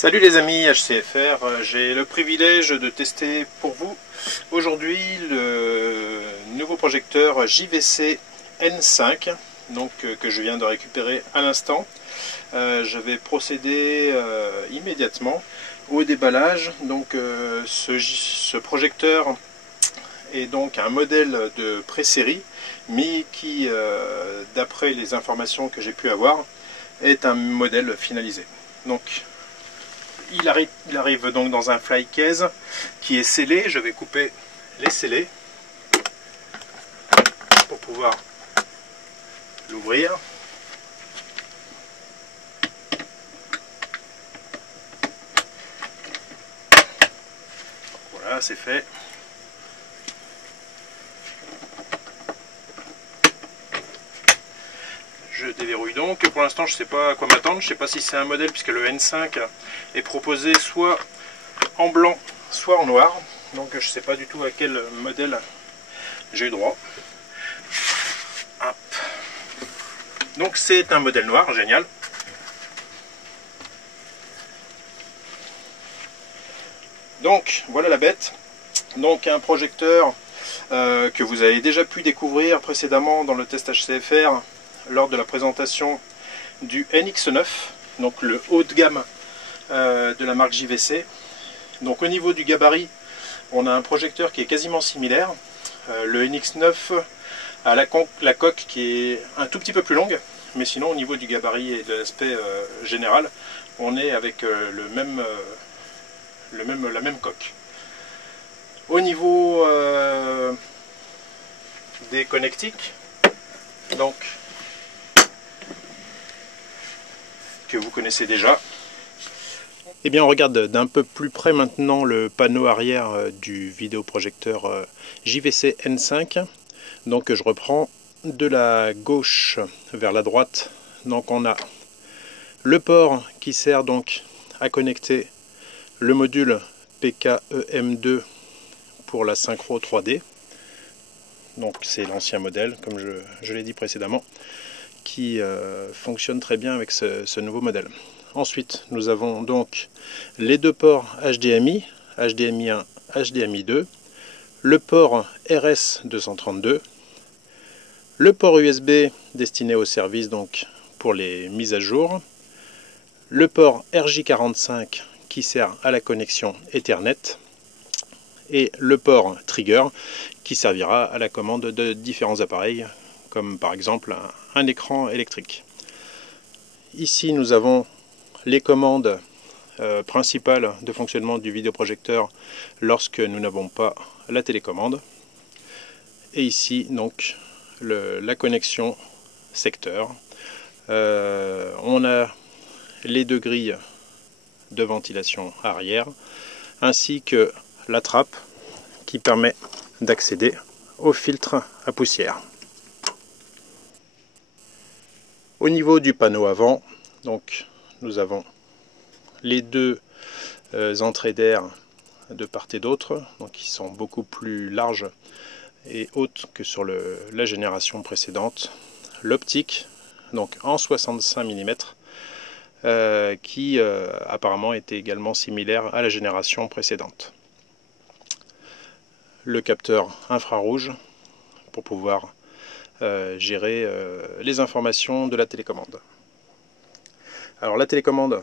Salut les amis HCFR, j'ai le privilège de tester pour vous aujourd'hui le nouveau projecteur JVC N5 que je viens de récupérer à l'instant. Je vais procéder immédiatement au déballage. Ce projecteur est donc un modèle de pré-série, mais qui, d'après les informations que j'ai pu avoir, est un modèle finalisé. Donc, il arrive donc dans un fly case qui est scellé. Je vais couper les scellés pour pouvoir l'ouvrir. Voilà, c'est fait. Je déverrouille donc. Pour l'instant, je ne sais pas à quoi m'attendre. Je ne sais pas si c'est un modèle, puisque le N5 est proposé soit en blanc, soit en noir. Donc je ne sais pas du tout à quel modèle j'ai eu droit. Hop. Donc c'est un modèle noir, génial. Donc voilà la bête. Donc un projecteur que vous avez déjà pu découvrir précédemment dans le test HCFR lors de la présentation du NX9, donc le haut de gamme de la marque JVC. Donc au niveau du gabarit, on a un projecteur qui est quasiment similaire. Le NX9 a la coque qui est un tout petit peu plus longue, mais sinon au niveau du gabarit et de l'aspect général, on est avec la même coque. Au niveau des connectiques, donc que vous connaissez déjà. Eh bien, on regarde d'un peu plus près maintenant le panneau arrière du vidéoprojecteur JVC N5. Donc je reprends de la gauche vers la droite. Donc on a le port qui sert donc à connecter le module PKEM2 pour la synchro 3D. Donc c'est l'ancien modèle, comme je l'ai dit précédemment, qui fonctionne très bien avec ce nouveau modèle. Ensuite, nous avons donc les deux ports HDMI, HDMI 1, HDMI 2, le port RS232, le port USB destiné au service donc pour les mises à jour, le port RJ45 qui sert à la connexion Ethernet et le port Trigger qui servira à la commande de différents appareils comme par exemple un écran électrique. Ici nous avons les commandes principales de fonctionnement du vidéoprojecteur lorsque nous n'avons pas la télécommande. Et ici donc la connexion secteur. On a les deux grilles de ventilation arrière ainsi que la trappe qui permet d'accéder au filtre à poussière. Au niveau du panneau avant, donc nous avons les deux entrées d'air de part et d'autre, donc qui sont beaucoup plus larges et hautes que sur la génération précédente. L'optique, donc en 65 mm, qui apparemment était également similaire à la génération précédente. Le capteur infrarouge pour pouvoir gérer les informations de la télécommande. Alors la télécommande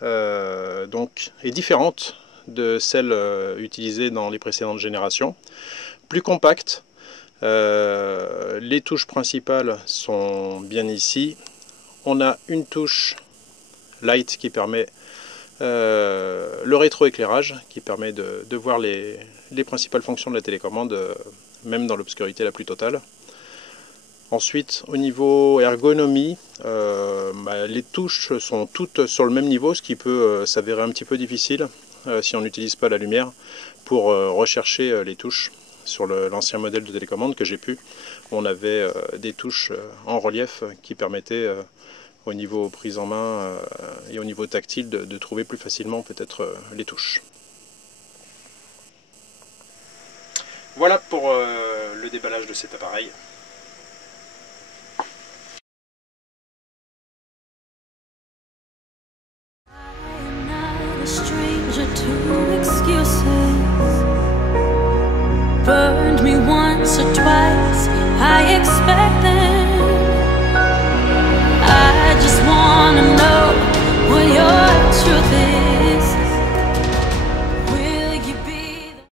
donc est différente de celle utilisée dans les précédentes générations, plus compacte. Les touches principales sont bien ici. On a une touche light qui permet le rétroéclairage, qui permet de voir les principales fonctions de la télécommande, même dans l'obscurité la plus totale. Ensuite, au niveau ergonomie, les touches sont toutes sur le même niveau, ce qui peut s'avérer un petit peu difficile si on n'utilise pas la lumière pour rechercher les touches. Sur l'ancien modèle de télécommande que j'ai pu, on avait des touches en relief qui permettaient au niveau prise en main et au niveau tactile de trouver plus facilement peut-être les touches. Voilà pour le déballage de cet appareil. I am not once or twice. I expect them